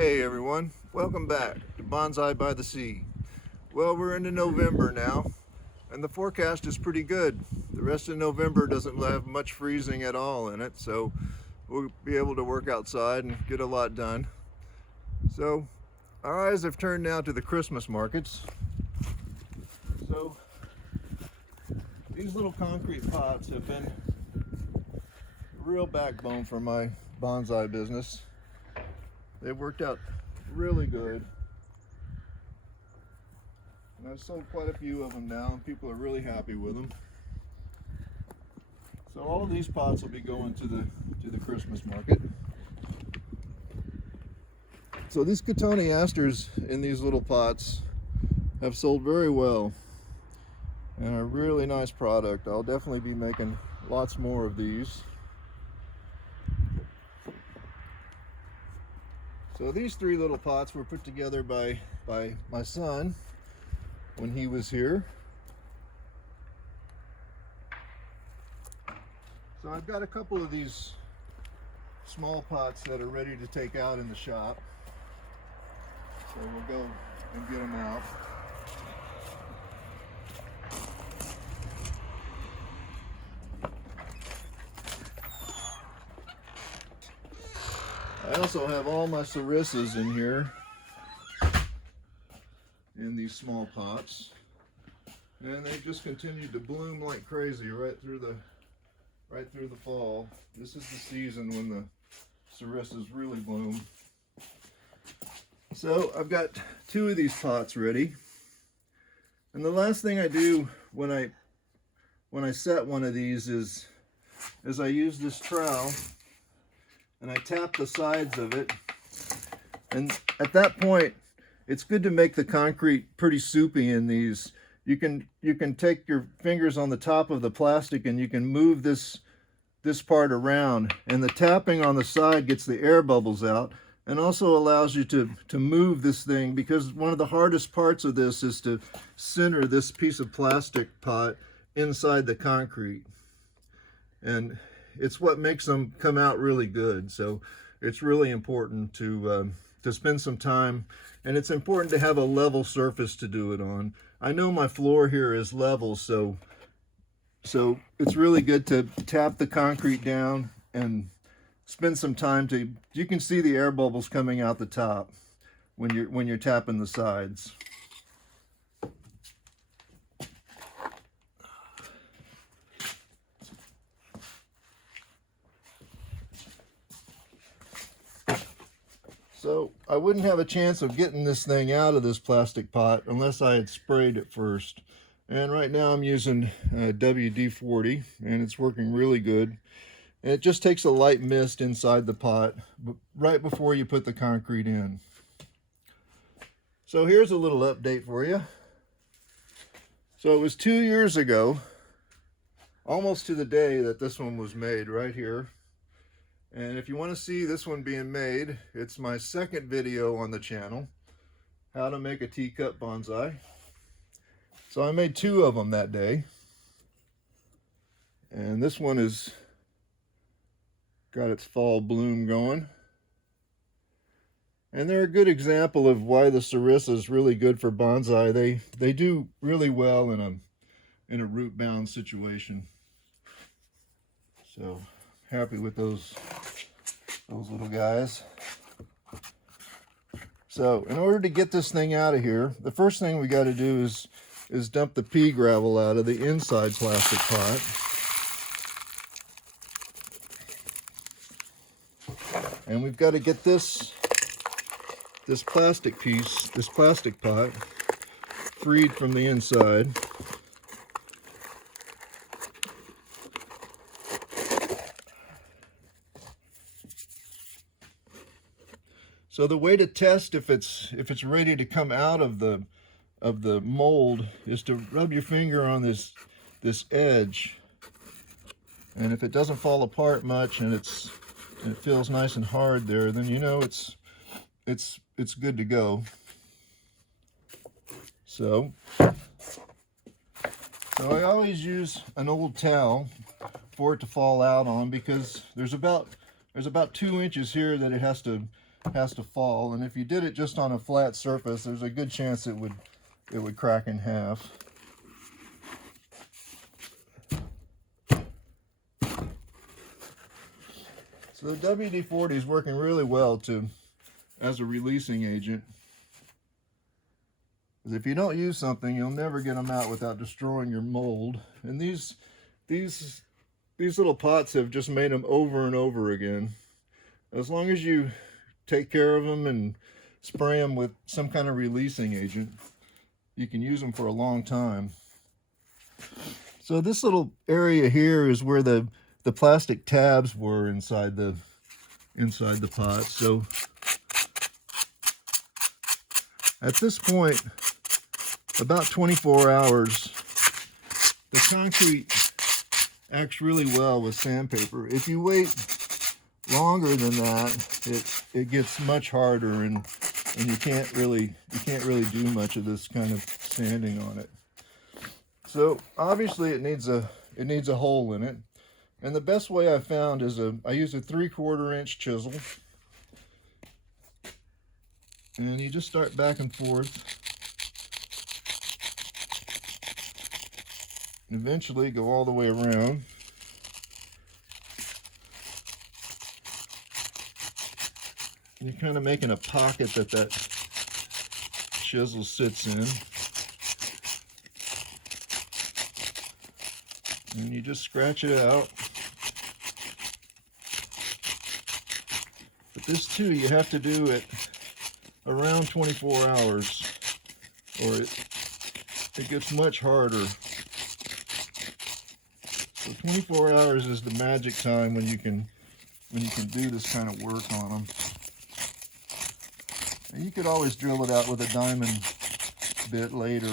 Hey everyone, welcome back to Bonsai by the Sea. Well, we're into November now, and the forecast is pretty good. The rest of November doesn't have much freezing at all in it, so we'll be able to work outside and get a lot done. So our eyes have turned now to the Christmas markets. So these little concrete pots have been a real backbone for my bonsai business. They've worked out really good. And I've sold quite a few of them now, and people are really happy with them. So all of these pots will be going to the Christmas market. So these cotoneasters in these little pots have sold very well and are a really nice product. I'll definitely be making lots more of these. So these three little pots were put together by my son when he was here. So I've got a couple of these small pots that are ready to take out in the shop. So we'll go and get them out. I also have all my sarissas in here in these small pots, and they just continued to bloom like crazy right through the fall. This is the season when the sarissas really bloom. So I've got two of these pots ready, and the last thing I do when I set one of these is I use this trowel and I tap the sides of it, and at that point it's good to make the concrete pretty soupy in these. You can take your fingers on the top of the plastic and you can move this part around, and the tapping on the side gets the air bubbles out and also allows you to move this thing, because one of the hardest parts of this is to center this piece of plastic pot inside the concrete, and it's what makes them come out really good. So it's really important to spend some time, and it's important to have a level surface to do it on. I know my floor here is level, so it's really good to tap the concrete down and spend some time you can see the air bubbles coming out the top when you're tapping the sides. So I wouldn't have a chance of getting this thing out of this plastic pot unless I had sprayed it first. And right now I'm using WD-40, and it's working really good. And it just takes a light mist inside the pot right before you put the concrete in. So here's a little update for you. So it was 2 years ago, almost to the day, that this one was made right here. And if you want to see this one being made, it's my second video on the channel, how to make a teacup bonsai. So I made two of them that day, and this one is got its fall bloom going, and they're a good example of why the sarissa is really good for bonsai. They do really well in a root bound situation. So happy with those little guys. So in order to get this thing out of here, the first thing we got to do is dump the pea gravel out of the inside plastic pot. And we've got to get this plastic pot freed from the inside. So the way to test if it's ready to come out of the mold is to rub your finger on this edge, and if it doesn't fall apart much and it feels nice and hard there, then you know it's good to go. So I always use an old towel for it to fall out on, because there's about 2 inches here that it has to has to fall. And if you did it just on a flat surface, there's a good chance it would crack in half. So the WD-40 is working really well as a releasing agent. Because if you don't use something, you'll never get them out without destroying your mold. And these little pots have just made them over and over again. As long as you take care of them and spray them with some kind of releasing agent, you can use them for a long time. So this little area here is where the plastic tabs were inside the pot. So at this point, about 24 hours, the concrete acts really well with sandpaper. If you wait longer than that, it gets much harder, and you can't really do much of this kind of sanding on it. So obviously it needs a hole in it. And the best way I found is I use a 3/4 inch chisel. And you just start back and forth. And eventually go all the way around. And you're kind of making a pocket that chisel sits in. And you just scratch it out. But this too, you have to do it around 24 hours or it gets much harder. So 24 hours is the magic time when you can do this kind of work on them. And you could always drill it out with a diamond bit later.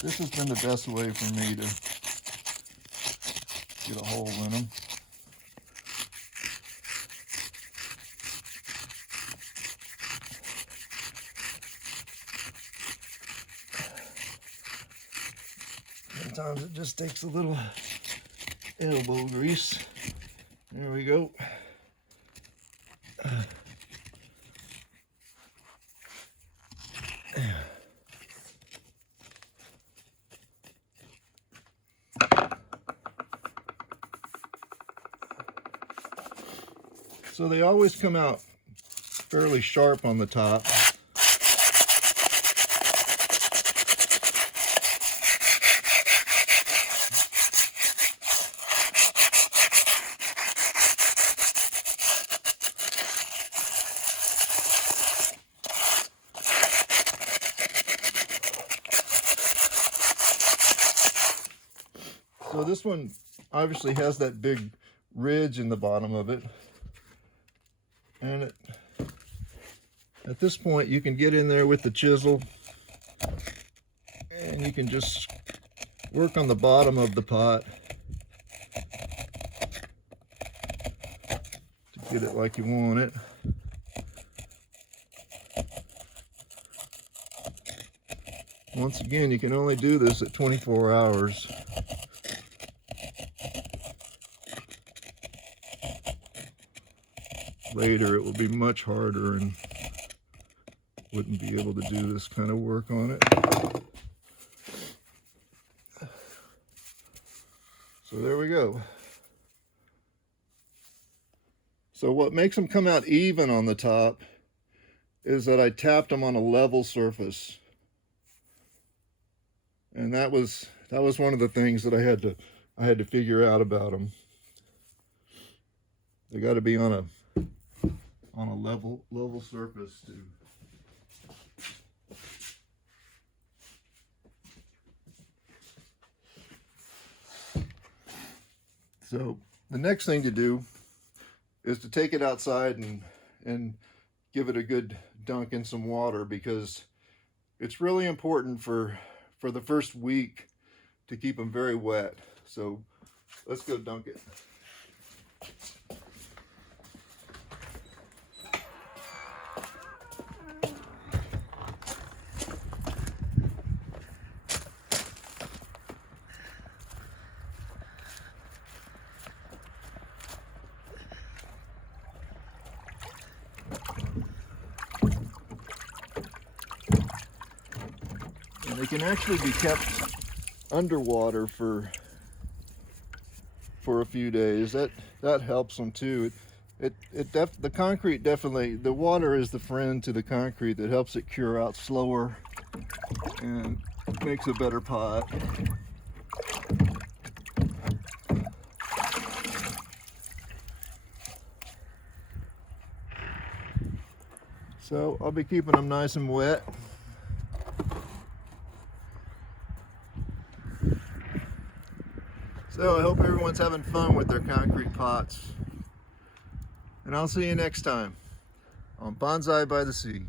This has been the best way for me to get a hole in them. Sometimes it just takes a little elbow grease. There we go. So they always come out fairly sharp on the top. So this one obviously has that big ridge in the bottom of it. And at this point you can get in there with the chisel and you can just work on the bottom of the pot to get it like you want it. Once again, you can only do this at 24 hours. Later it will be much harder and wouldn't be able to do this kind of work on it. So there we go. So what makes them come out even on the top is that I tapped them on a level surface. And that was one of the things that I had to figure out about them. They got to be on a level surface too. So the next thing to do is to take it outside and give it a good dunk in some water, because it's really important for the first week to keep them very wet. So let's go dunk it. They can actually be kept underwater for a few days. That helps them too. The concrete definitely, the water is the friend to the concrete that helps it cure out slower and makes a better pot. So I'll be keeping them nice and wet. So I hope everyone's having fun with their concrete pots. And I'll see you next time on Bonsai by the Sea.